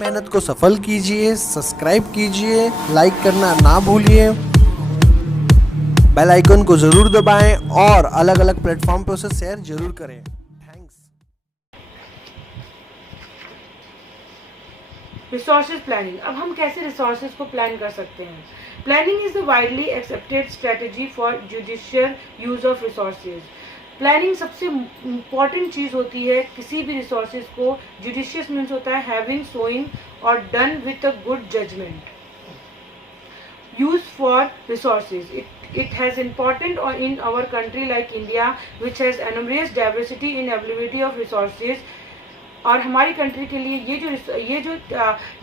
मेहनत को सफल कीजिए, सब्सक्राइब कीजिए, लाइक करना ना भूलिए, बेल आइकन को जरूर दबाएं और अलग अलग प्लेटफॉर्म पर उसे शेयर जरूर करें। थैंक्स। Resources planning. अब हम कैसे रिसोर्सेज को प्लान कर सकते हैं? Planning is the widely accepted strategy for judicial use of resources. Planning सबसे इम्पॉर्टेंट चीज़ होती है किसी भी रिसोर्सेज को। जुडिशियस मीन्स होता है हैविंग, सोइंग और done with a good judgement. use for resources. It has important in our country like India, which has enormous diversity in availability of resources. और हमारी कंट्री के लिए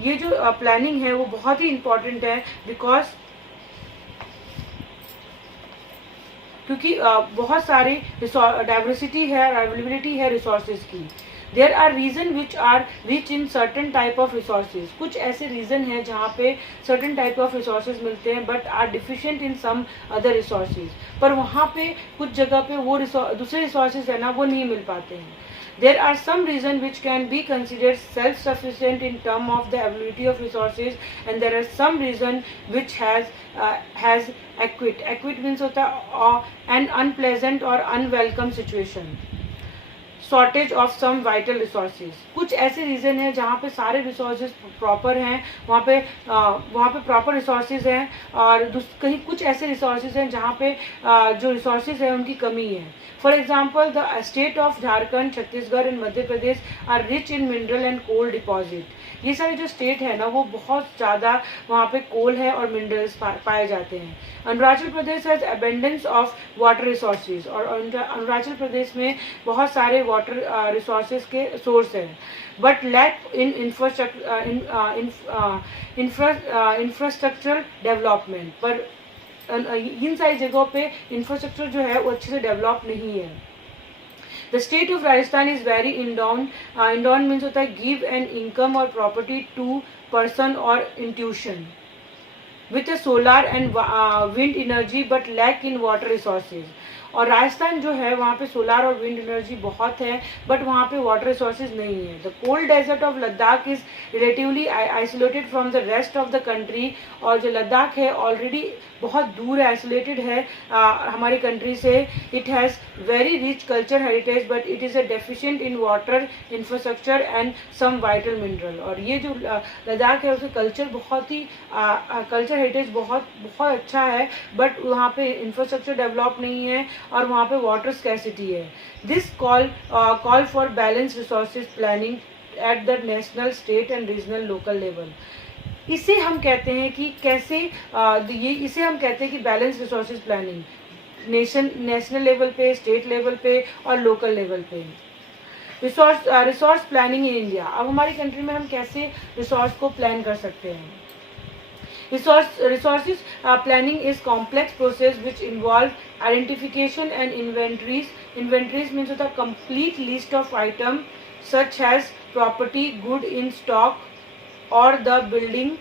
ये जो प्लानिंग है वो बहुत ही इम्पॉर्टेंट है, बिकॉज क्योंकि बहुत सारी डाइवर्सिटी है और अवेलेबिलिटी है रिसोर्सेज की। There are region which are rich in certain type of resources. कुछ ऐसे रीजन हैं जहाँ पे सर्टन टाइप ऑफ रिसोर्सेज मिलते हैं but are deficient in some other resources. पर वहाँ पे कुछ जगह पे वो दूसरे रिसोर्सेज है ना, वो नहीं मिल पाते हैं। There are some reasons which can be considered self-sufficient in terms of the availability of resources, and there are some reasons which has acute. Acute means होता है an unpleasant or unwelcome situation. Shortage of some vital resources. कुछ ऐसे reason हैं जहाँ पे सारे resources proper हैं, वहाँ पे प्रॉपर रिसोर्सेज हैं, और कहीं कुछ ऐसे रिसोर्सेज हैं जहाँ पे जो रिसोर्सेज हैं उनकी कमी है। For example the state of Jharkhand, Chhattisgarh and Madhya Pradesh are rich in mineral and coal deposit. ये सारे जो स्टेट है ना वो बहुत ज़्यादा वहाँ पे कोल है और मिनरल्स पाए जाते हैं। Arunachal Pradesh has abundance of water resources, और अरुणाचल प्रदेश में बहुत सारे वाटर रिसोर्सेज के सोर्स हैं, but lack in infrastructural development. पर इन सारी जगहों पे इंफ्रास्ट्रक्चर जो है वो अच्छे से डेवलप नहीं है। The state of Rajasthan is very endowed. Endowed means होता है give an income or property to person or institution with a solar and wind energy but lack in water resources. और राजस्थान जो है वहाँ पे सोलार और विंड एनर्जी बहुत है बट वहाँ पे वाटर रिसोर्सेज नहीं है। The cold desert of Ladakh is relatively isolated from the rest of the country. और जो लद्दाख है ऑलरेडी बहुत दूर आइसोलेटेड है हमारी कंट्री से। It has very rich culture heritage but it is a deficient in water infrastructure and some vital mineral. और ये जो लद्दाख है उसका कल्चर बहुत ही कल्चर हेरिटेज बहुत अच्छा है बट वहाँ पे इंफ्रास्ट्रक्चर डेवलप नहीं है और वहाँ पे वाटर स्कैसिटी है। This call for balance resources planning at the national, state and regional local level. इसे हम कहते हैं कि कैसे इसे हम कहते हैं कि balance resources planning national level पे, स्टेट लेवल पे और लोकल लेवल पे। Resource planning in India. अब हमारी कंट्री में हम कैसे रिसोर्स को प्लान कर सकते हैं? Resources planning is complex process which involve identification and inventories. Inventories means the complete list of items such as property, good in stock or the building.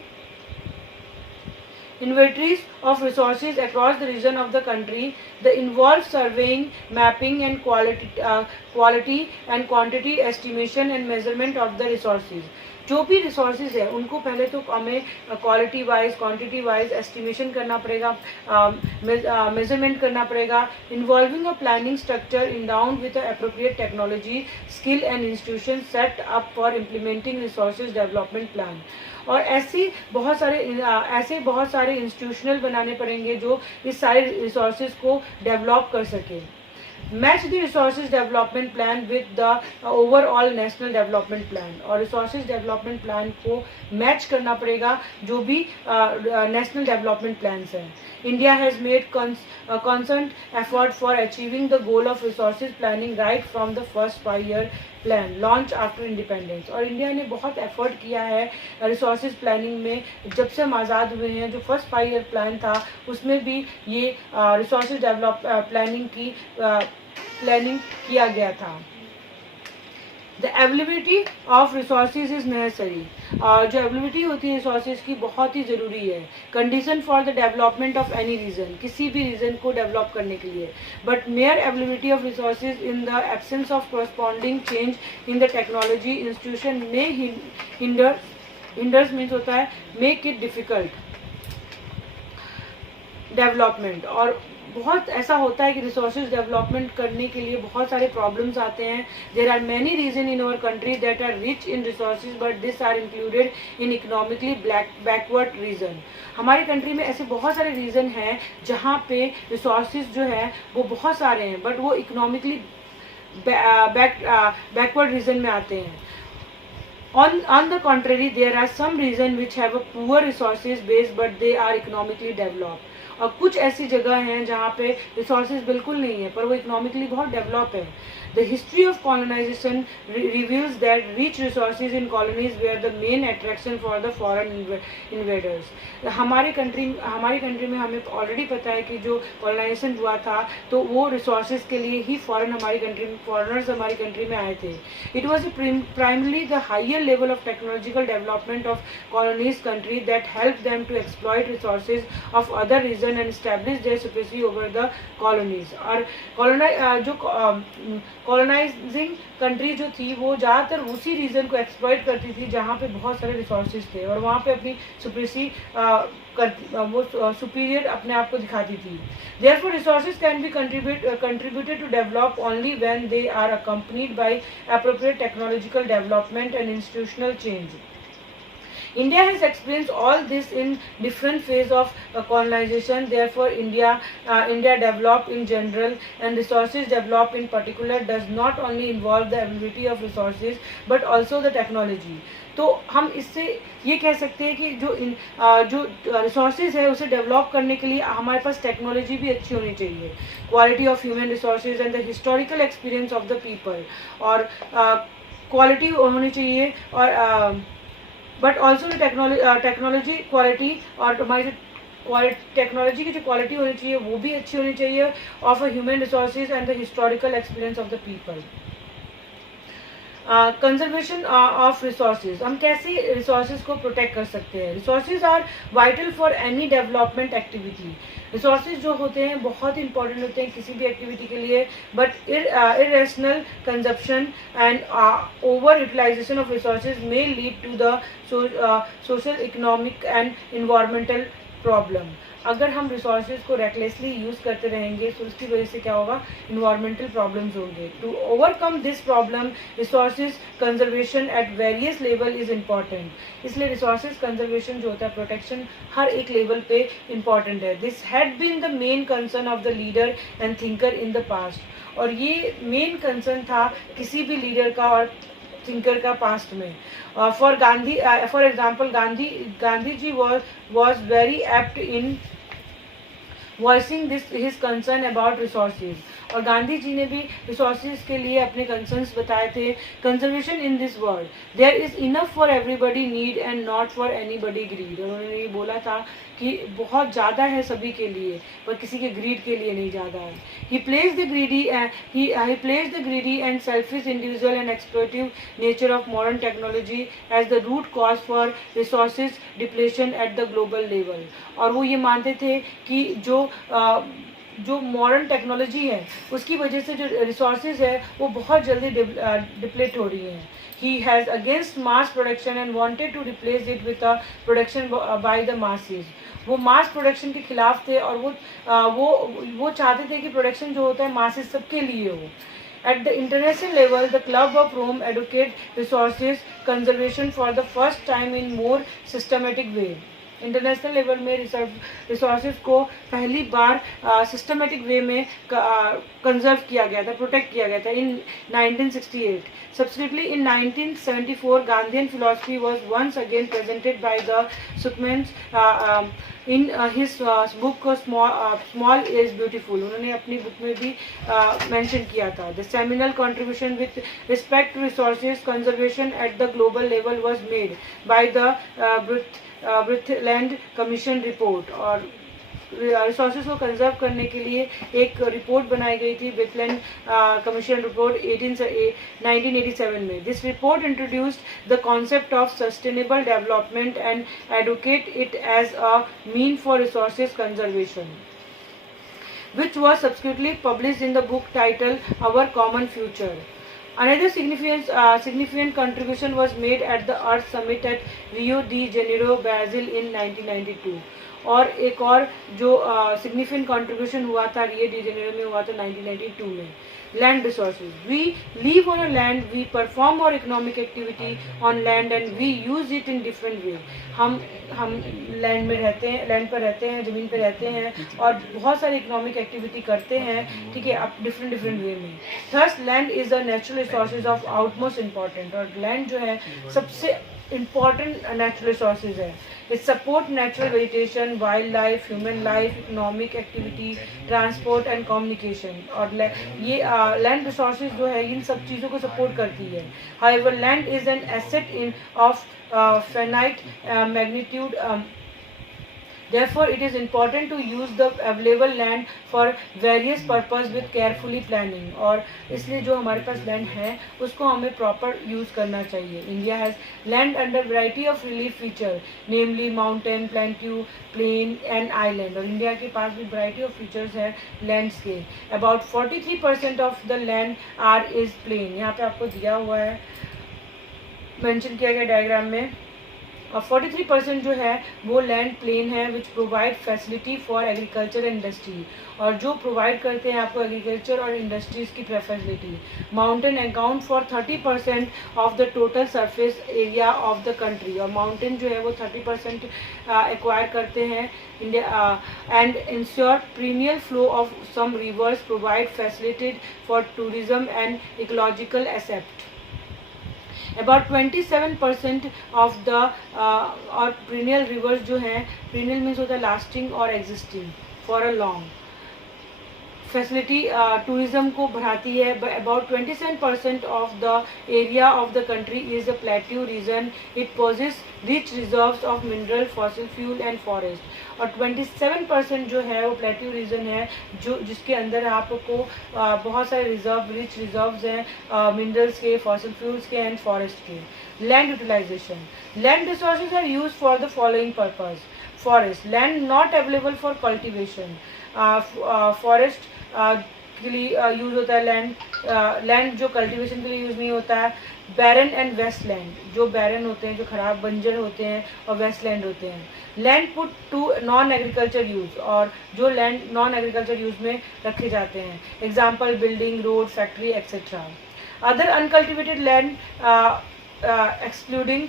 Inventories of resources across the region of the country. They involve surveying, mapping and quality and quantity estimation and measurement of the resources. जो भी resources है उनको पहले तो हमें quality wise, quantity wise estimation करना पड़ेगा, measurement करना पड़ेगा, involving a planning structure endowed with appropriate technology, skill and institution set up for implementing resources development plan. और ऐसे बहुत सारे इंस्टीट्यूशनल बनाने पड़ेंगे जो इस सारे रिसोर्सेज को डेवलप कर सके। Match the resources development plan with the overall national development plan. और रिसोर्सेज डेवलपमेंट प्लान को मैच करना पड़ेगा जो भी नेशनल डेवलपमेंट प्लान्स हैं। India has made constant effort for achieving the goal of resources planning right from the first 5-year plan launched after independence। और India ने बहुत एफर्ट किया है रिसोर्सेज प्लानिंग में। जब से हम आज़ाद हुए हैं जो फर्स्ट 5-year प्लान था उसमें भी ये रिसोर्सेज प्लानिंग किया गया था। The availability of resources is necessary. जो अवेलेबिलिटी होती है रिसोर्सेज की बहुत ही ज़रूरी है। Condition for the development of any region, किसी भी रीजन को डेवलप करने के लिए। But mere availability of resources in the absence of corresponding change in the technology institution में हिंडर हिंडर्स मीन्स होता है मेक इट डिफिकल्ट डेवलपमेंट। और बहुत ऐसा होता है कि रिसोर्सेज डेवलपमेंट करने के लिए बहुत सारे प्रॉब्लम्स आते हैं। There are many region in our country that are rich in resources but this are included in economically backward region. हमारी कंट्री में ऐसे बहुत सारे रीजन हैं जहाँ पे रिसोर्सेज जो है वो बहुत सारे हैं बट वो इकोनॉमिकली बैकवर्ड रीजन में आते हैं। On the contrary, there are some regions which have a poor resources base but they are economically developed. और कुछ ऐसी जगह हैं जहाँ पे रिसोर्सेज बिल्कुल नहीं है पर वो इकोनॉमिकली बहुत डेवलप है। The history of colonization reveals that rich resources in colonies were the main attraction for the foreign invaders. हमारी कंट्री में हमें ऑलरेडी पता है कि जो कॉलोनाइजेशन हुआ था तो वो रिसोर्सेज के लिए ही फॉरेनर्स हमारी कंट्री में आए थे। It was primarily the higher level of technological development of colonies country that helped them to exploit resources of other region and establish their supremacy over the colonies। और colonizing country जो थी वो ज़्यादातर उसी reason को exploit करती थी जहाँ पे बहुत सारे रिसोर्सेज थे और वहाँ पे अपनी सुप्रीसी वो सुपीरियर अपने आप को दिखाती थी। Therefore, resources can be contributed to develop only when they are accompanied by appropriate technological development and institutional change. India has experienced all this in different phases of colonization. Therefore, India developed in general and resources developed in particular does not only involve the availability of resources but also the technology. तो हम इससे ये कह सकते हैं कि जो resources है उसे डेवलप करने के लिए हमारे पास टेक्नोलॉजी भी अच्छी होनी चाहिए, quality of human resources and the historical experience of the people, और क्वालिटी होनी चाहिए और बट ऑल्सो टेक्नोलॉजी क्वालिटी और हमारी जो टेक्नोलॉजी की जो क्वालिटी होनी चाहिए वो भी अच्छी होनी चाहिए of a human resources and the historical experience of the people. Conservation of resources, हम कैसे रिसोर्सेज को प्रोटेक्ट कर सकते हैं। Resources are vital for any development activity. Resources जो होते हैं बहुत इंपॉर्टेंट होते हैं किसी भी एक्टिविटी के लिए, but irrational consumption and over utilization of resources may lead to the social economic and environmental problem. अगर हम रिसोर्सेज को रेकलेसली यूज़ करते रहेंगे तो उसकी वजह से क्या होगा, इन्वायरमेंटल प्रॉब्लम्स होंगे। To overcome this problem resources conservation at various level is important. इसलिए रिसोर्सेज कंजर्वेशन जो होता है, प्रोटेक्शन हर एक लेवल पे इम्पॉर्टेंट है। This had been the main concern of the leader and thinker in the past. और ये मेन कंसर्न था किसी भी लीडर का और थिंकर का पास्ट में। For Gandhi, for example Gandhi ji was very apt in voicing his concern about resources। और गांधी जी ने भी रिसोर्सेज के लिए अपने कंसर्न्स बताए थे। Conservation in this world, there is enough for everybody need and not for anybody greed. उन्होंने ये बोला था कि बहुत ज़्यादा है सभी के लिए पर किसी के ग्रीड के लिए नहीं ज़्यादा है। He place the greedy and selfish individual and exploitative nature of modern technology as the root cause for resources depletion at the global level. और वो ये मानते थे कि जो मॉडर्न टेक्नोलॉजी है उसकी वजह से जो रिसोर्सेज है वो बहुत जल्दी डिप्लेट हो रही हैं। He has against mass production and wanted to replace it with a production by the masses. वो मास प्रोडक्शन के खिलाफ थे और वो चाहते थे कि प्रोडक्शन जो होता है मासेस सबके लिए हो। At the international level, the Club of Rome advocate resources conservation for the first time in more systematic way। International level में रिसोर्सेज को पहली बार सिस्टमेटिक वे में कंजर्व किया गया था, प्रोटेक्ट किया गया था इन 1968। Subsequently in 1974, Gandhian philosophy was once again presented by the Sukhmans in his book Small is Beautiful। उन्होंने अपनी बुक में भी मेंशन किया था। The seminal contribution with respect to resources conservation at the global level was made by the Brundtland commission report. और resources को conserve करने के लिए एक रिपोर्ट बनाई गई थी, ब्रिथलैंड कमीशन रिपोर्ट 1987 में। This report introduced the concept of sustainable development and advocate it as a mean for resources conservation, which was subsequently published in the book titled Our Common Future। Another significant contribution was made at the Earth Summit at Rio de Janeiro, Brazil in 1992. और एक और जो significant contribution हुआ था Rio de Janeiro में हुआ था 1992 में. Land resources. We live on a land, we perform our economic activity on land and we use it in different way. हम लैंड में रहते हैं, लैंड पर रहते हैं, ज़मीन पर रहते हैं और बहुत सारी इकोनॉमिक एक्टिविटी करते हैं, ठीक है, अब डिफरेंट वे में. Thus land is the natural resources of utmost important. और लैंड जो है सबसे इम्पॉर्टेंट नेचुरल रिसोर्सेज है. It support natural vegetation, wild life, human life, economic activity, transport and communication. और ये लैंड रिसोर्सेज जो है इन सब चीज़ों को सपोर्ट करती है. However land is an asset in of finite magnitude. Therefore, it is important to use the available land for various purpose with carefully planning. और इसलिए जो हमारे पास लैंड है उसको हमें प्रॉपर यूज़ करना चाहिए. India has land under variety of relief feature, namely mountain, plateau, plain and island. और इंडिया के पास भी वैरायटी ऑफ फीचर्स है लैंड्स के. About 43% of the land are is plain. यहाँ पे आपको दिया हुआ है, मेंशन किया गया डायग्राम में. और 43% जो है वो लैंड प्लेन है which provide facility for agriculture and industry. और जो प्रोवाइड करते हैं आपको एग्रीकल्चर और इंडस्ट्रीज़ की facility. Mountain account for 30% of the total surface area of the country. और माउंटेन जो है वो 30% एक्वायर करते हैं India. And ensure premier flow of some rivers, provide facilitated for tourism and ecological aspect. About 27% of the और perennial rivers जो हैं, perennial means होता है लास्टिंग और existing for a long. Facility tourism को बढ़ाती है. About 27% of the area of the country is a plateau region. It possess rich reserves of mineral, fossil fuel and forest. और 27% जो है वो प्लेट्यू रीजन है जो जिसके अंदर आपको बहुत सारे रिच रिजर्व्स हैं मिनरल्स के, फॉसिल फ्यूल्स के एंड फॉरेस्ट के. Land utilization. Land resources are use for the following purpose. Forest land not available for cultivation. Forest के लिए यूज़ होता है लैंड. लैंड जो कल्टीवेशन के लिए यूज़ नहीं होता है. बैरन एंड वेस्ट लैंड, जो बैरन होते हैं, जो खराब बंजर होते हैं, और वेस्ट लैंड होते हैं. Land put to non agriculture use, और जो लैंड नॉन एग्रीकल्चर यूज़ में रखे जाते हैं. Example building, road, factory etcetera. Other uncultivated land excluding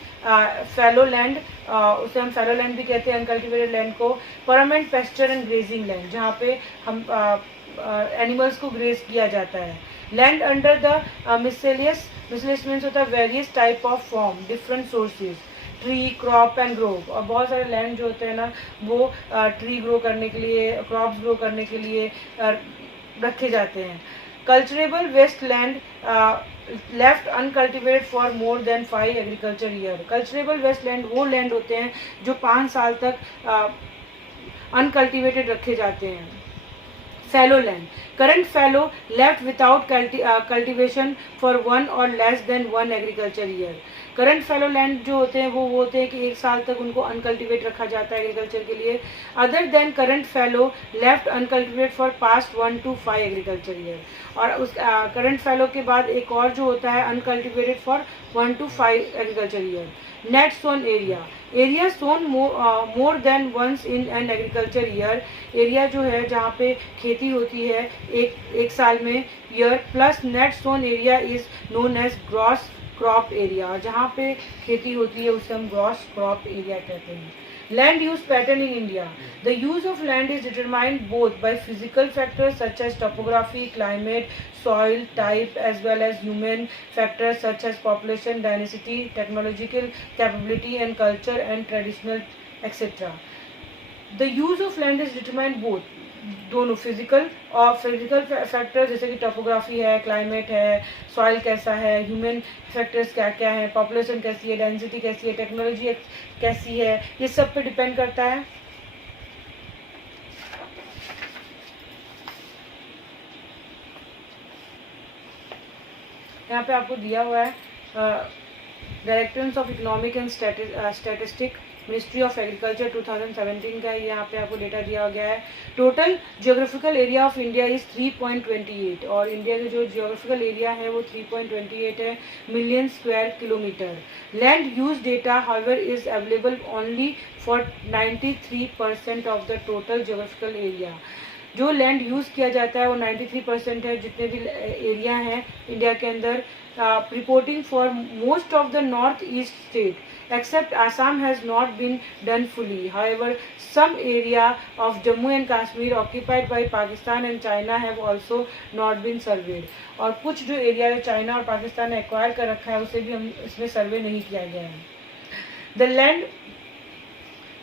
fallow land, उसे हम फैलो लैंड भी कहते हैं अनकल्टिवेटेड लैंड को. Permanent pasture and grazing land, जहाँ पे हम एनिमल्स को ग्रेज किया जाता है. Land under the miscellaneous means होता है various type of form, different sources, tree, crop and grow. और बहुत सारे लैंड जो होते हैं ना वो ट्री ग्रो करने के लिए, क्रॉप्स ग्रो करने के लिए रखे जाते हैं. Culturable waste land left uncultivated for more than 5 agriculture year. Culturable waste land वो लैंड होते हैं जो 5 साल तक अनकल्टिवेटेड रखे जाते हैं. Fallow land. Current fallow left without cultivation for 1 और less than 1 agriculture year. Current fallow land जो होते हैं वो होते हैं कि 1 साल तक उनको अनकल्टिवेट रखा जाता है एग्रीकल्चर के लिए. Other than current fallow left uncultivate for past 1 to 5 agriculture year. और उस करंट फैलो के बाद एक और जो होता है uncultivated for 1 to 5 agriculture year. Net sown area. Area sown more than once in an agriculture year. Area जो है जहाँ पे खेती होती है एक साल में, year, plus net sown area is known as gross crop area. जहाँ पे खेती होती है उसे हम ग्रॉस क्रॉप एरिया कहते हैं. Land use pattern in India. The use of land is determined both by physical factors such as topography, climate, soil type, as well as human factors such as population density, technological capability, and culture and traditional etc. The use of land is determined both दोनों physical factors जैसे कि topography है, climate है, soil कैसा है, human factors क्या क्या है, पॉपुलेशन कैसी है, डेंसिटी कैसी है, टेक्नोलॉजी कैसी है, ये सब पे डिपेंड करता है. यहाँ पे आपको दिया हुआ है directorate of economic and statistic ministry of agriculture 2017 का यहाँ पे आपको डेटा दिया गया है। Total geographical area of India is 3.28 और इंडिया का जो जियोग्राफिकल एरिया है वो 3.28 है million square kilometre. Land use data however is available only for 93% of the total geographical area. जो लैंड यूज़ किया जाता है वो 93% है जितने भी एरिया हैं इंडिया के अंदर। Reporting for most of the north east state except Assam has not been done fully. However some area of Jammu and Kashmir occupied by Pakistan and China have also not been surveyed. और कुछ जो एरिया जो China और पाकिस्तान ने acquire कर रखा है उसे भी हम इसमें सर्वे नहीं किया गया है।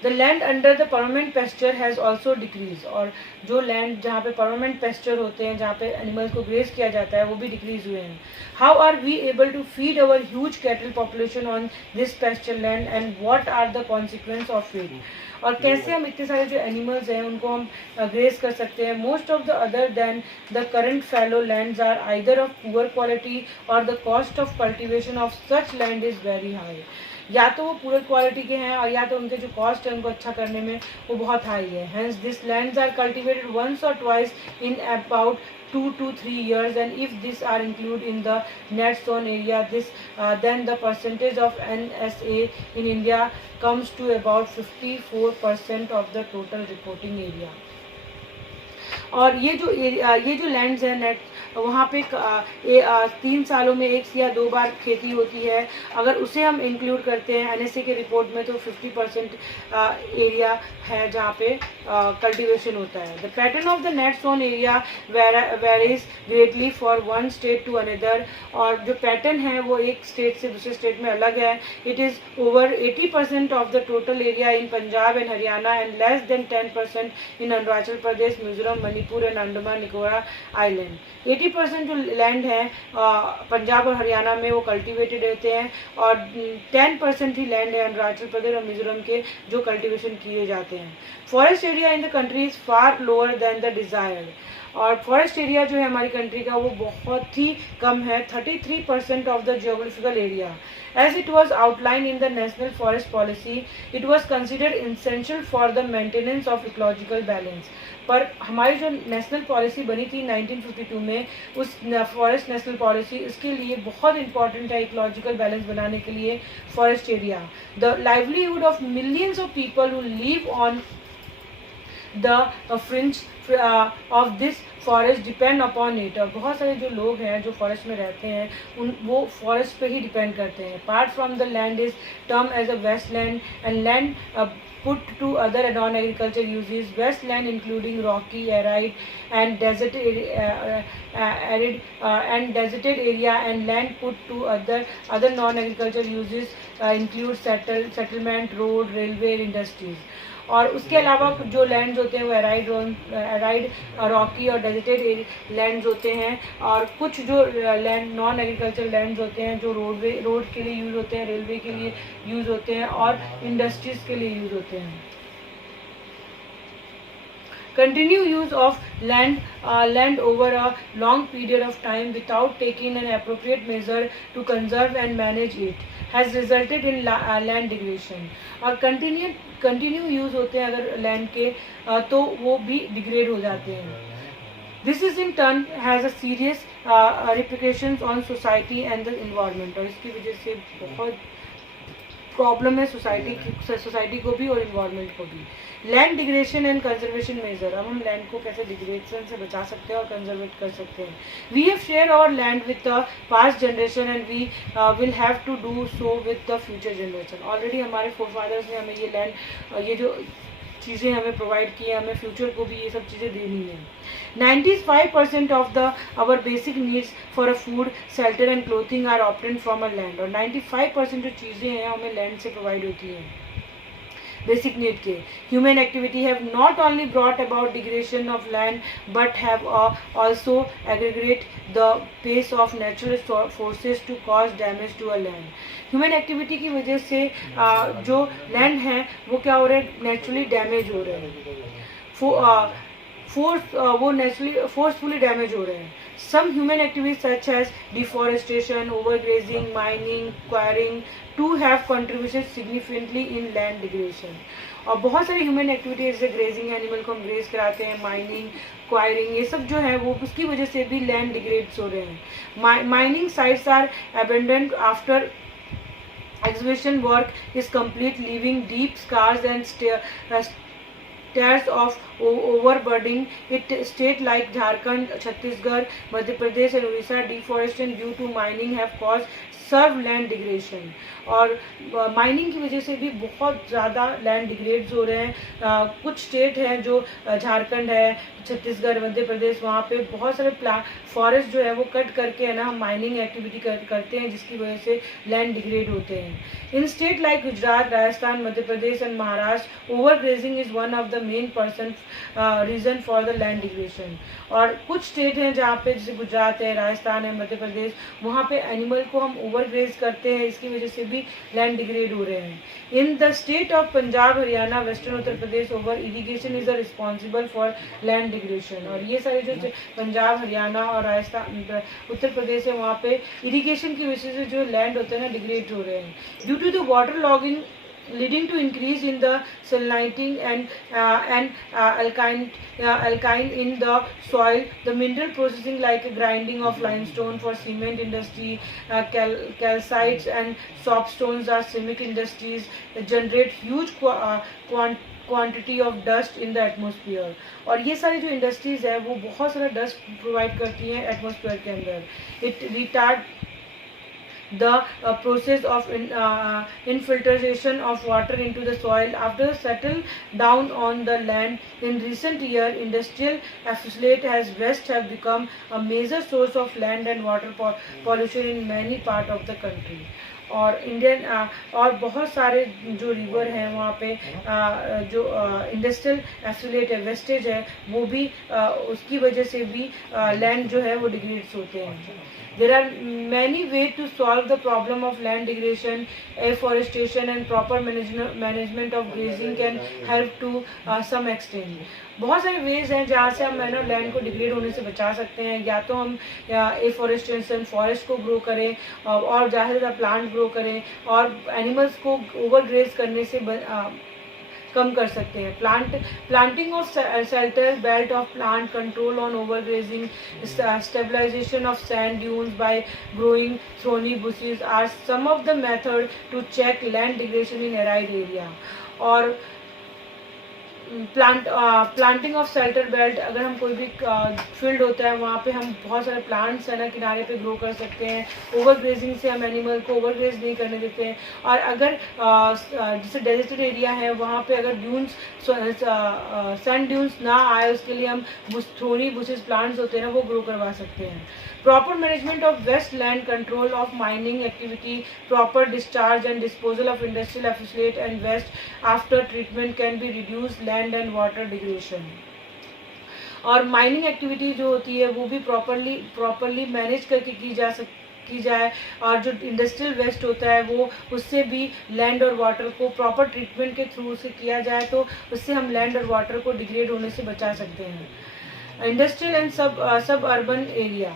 The land under the permanent pasture has also decreased और जो लैंड जहाँ पे परमानेंट पेस्चर होते हैं जहाँ पे एनिमल्स को ग्रेज किया जाता है वो भी डिक्रीज हुए हैं। How are we able to feed our huge cattle population on this pasture land and what are the consequence of it. और कैसे हम इतने सारे जो एनिमल्स हैं उनको हम ग्रेज कर सकते हैं। Most of the other than the current fallow lands are either of poor quality और the cost of cultivation of such land is very high. या तो वो पूरे क्वालिटी के हैं और या तो उनके जो कॉस्ट है उनको अच्छा करने में वो बहुत हाई है। Hence this lands are cultivated once और twice in about 2 to 3 years and if these are included in the net zone area then the percentage of NSA in India comes to about 54% of the total reporting area। और ये जो lands हैं net वहाँ पे 3 सालों में 1 या 2 बार खेती होती है। अगर उसे हम इंक्लूड करते हैं NSA के रिपोर्ट में तो 50% एरिया है जहाँ पे कल्टीवेशन होता है। The pattern of the net sown area varies greatly for one state to another और जो पैटर्न है वो एक स्टेट से दूसरे स्टेट में अलग है। It is over 80% of the total area in Punjab and Haryana and less than 10% in Arunachal Pradesh, Mizoram, Manipur and Andaman Nicobar island. 80% जो लैंड है पंजाब और हरियाणा में वो कल्टीवेटेड रहते हैं और 10% ही लैंड है अरुणाचल प्रदेश और मिजोरम के जो कल्टीवेशन किए जाते हैं। Forest area in the country is far lower than the desired और फॉरेस्ट एरिया जो है हमारी कंट्री का वो बहुत ही कम है 33% of the geographical area. As it was outlined in the National Forest Policy, it was considered essential for the maintenance of ecological balance। पर हमारी जो नेशनल पॉलिसी बनी थी 1952 में उस फॉरेस्ट नेशनल पॉलिसी इसके लिए बहुत इंपॉर्टेंट है इकोलॉजिकल बैलेंस बनाने के लिए forest area. The livelihood of millions of people who live on the fringe of this forest depend upon it और बहुत सारे जो लोग हैं जो फॉरेस्ट में रहते हैं वो फॉरेस्ट पे ही डिपेंड करते हैं। Part from the land is term as a waste land and land put to other non-agriculture uses. Westland including rocky, arid and deserted area and land put to other non-agriculture uses include settlement, road, railway, industries। और उसके अलावा जो lands होते हैं वो arid, Rocky और deserted lands होते हैं और कुछ जो लैंड नॉन एग्रीकल्चर लैंड्स होते हैं जो रोड के लिए यूज़ होते हैं, रेलवे के लिए यूज़ होते हैं और इंडस्ट्रीज़ के लिए यूज़ होते हैं। Continue use of land over a long period of time without taking an appropriate measure to conserve and manage it has resulted in land degradation। और कंटिन्यू यूज़ होते हैं अगर लैंड के तो वो भी डिग्रेड हो जाते हैं। This is in turn has a serious replications on society and the environment और इसकी वजह से बहुत प्रॉब्लम है सोसाइटी को भी और इन्वायरमेंट को भी। Land degradation and conservation measure, अब हम लैंड को कैसे डिग्रेडेशन से बचा सकते हैं और कंजर्वेट कर सकते हैं। We have share our land with the past generation and we will have to do so with the future generation. Already हमारे फोरफादर्स ने हमें ये लैंड ये जो चीज़ें हमें प्रोवाइड की है, हमें फ्यूचर को भी ये सब चीज़ें देनी है। 95% of the our basic needs for a food, shelter and clothing are obtained from a land और 95% जो चीज़ें हैं हमें लैंड से प्रोवाइड होती हैं बेसिक नीड के। Human activity have not only brought about degradation of land but have also aggregate the pace of natural forces to cause damage to a land. Human activity की वजह से जो land है वो क्या हो रहे हैं, नेचुरली डैमेज हो रहे हैं, वो नेचुरली फोर्सफुली डैमेज हो रहे हैं। Some human activities such as deforestation, overgrazing, mining, quarrying too have contributed significantly in land degradation. और बहुत सारी ह्यूमन एक्टिविटीज जैसे ग्रेजिंग, एनिमल को हम ग्रेज कराते हैं, माइनिंग, क्वायरिंग, ये सब जो है वो उसकी वजह से भी लैंड डिग्रेड्स हो रहे हैं. Mining sites are abandoned after excavation work is complete, leaving deep scars and tears of overburdening it. State like Jharkhand, Chhattisgarh, Madhya Pradesh and Orissa, deforestation due to mining have caused severe land degradation. और mining की वजह से भी बहुत ज़्यादा land degrades हो रहे हैं. कुछ स्टेट हैं जो झारखंड है, छत्तीसगढ़, मध्य प्रदेश, वहाँ पे बहुत सारे फॉरेस्ट जो है वो कट करके है ना हम माइनिंग एक्टिविटी करते हैं, जिसकी वजह से लैंड डिग्रेड होते हैं. इन state like Gujarat, Rajasthan, Madhya Pradesh and Maharashtra, over grazing is one of the main reason for the land degradation. और कुछ स्टेट हैं जहाँ पे जैसे गुजरात है, राजस्थान है, मध्य प्रदेश, वहाँ पे एनिमल को हम ओवर ग्रेज करते हैं, इसकी वजह से भी लैंड डिग्रेड हो रहे हैं. In the state of Punjab, Haryana, western Uttar Pradesh, over irrigation is responsible for land degradation. और ये सारे जो पंजाब, हरियाणा और राजस्थान, उत्तर प्रदेश है, वहाँ पे इरिगेशन की वजह से जो लैंड होते हैं ना डिग्रेड हो रहे हैं. Due to the water logging leading to increase in the saliniting and alkaline in the soil. The mineral processing like grinding of limestone for cement industry, calcites and soapstones are cement industries generate huge quantity of dust in the atmosphere. और ये सारी जो industries है वो बहुत सारा dust provide करती हैं एटमोसफियर के अंदर. It retard the process of infiltration of water into the soil after settle down on the land. In recent year, industrial effluent has waste have become a major source of land and water pollution in many part of the country. और Indian और बहुत सारे जो river हैं वहाँ पे जो industrial affiliate है, वेस्टेज है, वो भी उसकी वजह से भी लैंड जो है वो डिग्रेड्स होते हैं. There are many ways to solve the problem of land degradation. Afforestation and proper management of grazing can help to some extent. बहुत सारे वेज हैं जहाँ से हम लैंड को डिग्रेड होने से बचा सकते हैं. या तो हम एफॉरेस्टेशन, फॉरेस्ट को ग्रो करें और ज़्यादा से ज़्यादा प्लांट ग्रो करें और एनिमल्स को ओवरग्रेज करने से कम कर सकते हैं. Planting of shelter belt of plant, control on overgrazing, stabilization of sand dunes by growing thorny bushes are some of the method to check land degradation in arid area. और planting of shelter belt, अगर हम कोई भी field होता है वहाँ पे हम बहुत सारे प्लांट्स है ना किनारे पे ग्रो कर सकते हैं. ओवरग्रेजिंग से हम एनिमल को ओवरग्रेज नहीं करने देते हैं. और अगर जैसे डेजर्टेड एरिया है वहाँ पे अगर ड्यून्स सैंड ड्यून्स ना आए उसके लिए हम थ्रोनी बुशेस प्लांट्स होते हैं ना वो ग्रो करवा सकते हैं. Proper management of waste land, control of mining activity, proper discharge and disposal of industrial effluent and waste after treatment can be reduce land and water degradation. और mining activity जो होती है वो भी प्रॉपरली मैनेज करके की जाए. और जो इंडस्ट्रियल वेस्ट होता है वो उससे भी लैंड और वाटर को प्रॉपर ट्रीटमेंट के थ्रू से किया जाए तो उससे हम लैंड और वाटर को डिग्रेड होने से बचा सकते हैं. इंडस्ट्रियल एंड सब अर्बन एरिया.